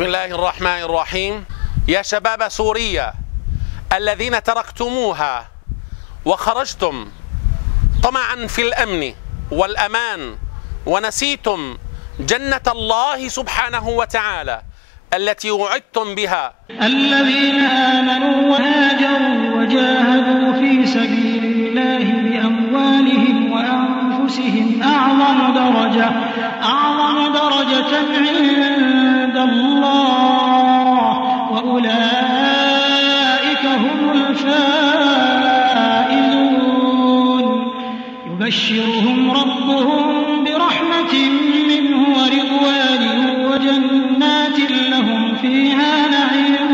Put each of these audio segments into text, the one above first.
بسم الله الرحمن الرحيم. يا شباب سوريا الذين تركتموها وخرجتم طمعا في الأمن والأمان ونسيتم جنة الله سبحانه وتعالى التي وعدتم بها. الذين آمنوا وهاجروا وجاهدوا في سبيل الله بأموالهم وأنفسهم أعظم درجة عند الله وأولئك هم الفائزون. يبشرهم ربهم برحمة منه ورضوان وجنات لهم فيها نعيم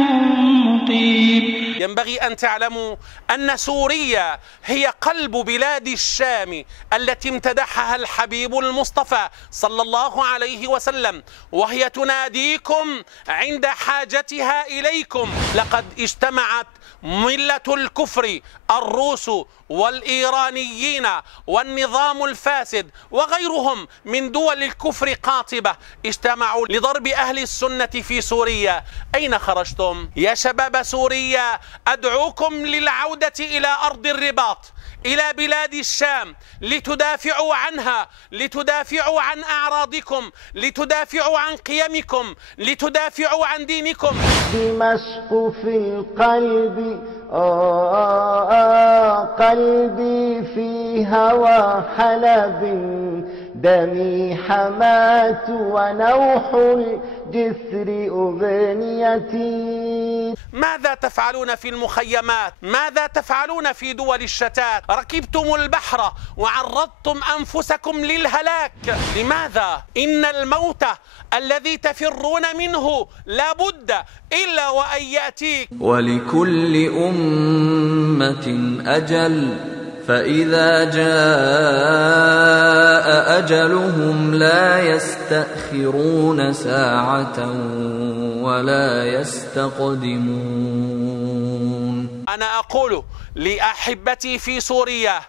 مقيم. ينبغي أن تعلموا أن سوريا هي قلب بلاد الشام التي امتدحها الحبيب المصطفى صلى الله عليه وسلم، وهي تناديكم عند حاجتها إليكم. لقد اجتمعت ملة الكفر الروس والإيرانيين والنظام الفاسد وغيرهم من دول الكفر قاطبة، اجتمعوا لضرب أهل السنة في سوريا. أين خرجتم؟ يا شباب سوريا أدعوكم للعودة إلى أرض الرباط، إلى بلاد الشام، لتدافعوا عنها، لتدافعوا عن أعراضكم، لتدافعوا عن قيمكم، لتدافعوا عن دينكم. دمشق في القلب قلبي في هوى حلب، دمي حماة ونوح الجسر أغنيتي. ماذا تفعلون في المخيمات؟ ماذا تفعلون في دول الشتات؟ ركبتم البحر وعرضتم أنفسكم للهلاك. لماذا؟ إن الموت الذي تفرون منه لا بد إلا وأن يأتيك. ولكل أمة أجل، فإذا جاء أجلهم لا يستأخرون ساعة ولا يستقدمون. أنا أقول لأحبتي في سوريا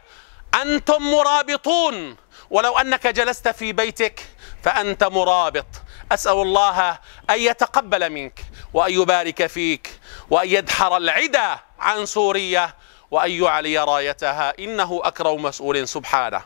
أنتم مرابطون، ولو أنك جلست في بيتك فأنت مرابط. أسأل الله أن يتقبل منك وأن يبارك فيك وأن يدحر العدا عن سوريا وأن يعلي رايتها، إنه أكرم مسؤول سبحانه.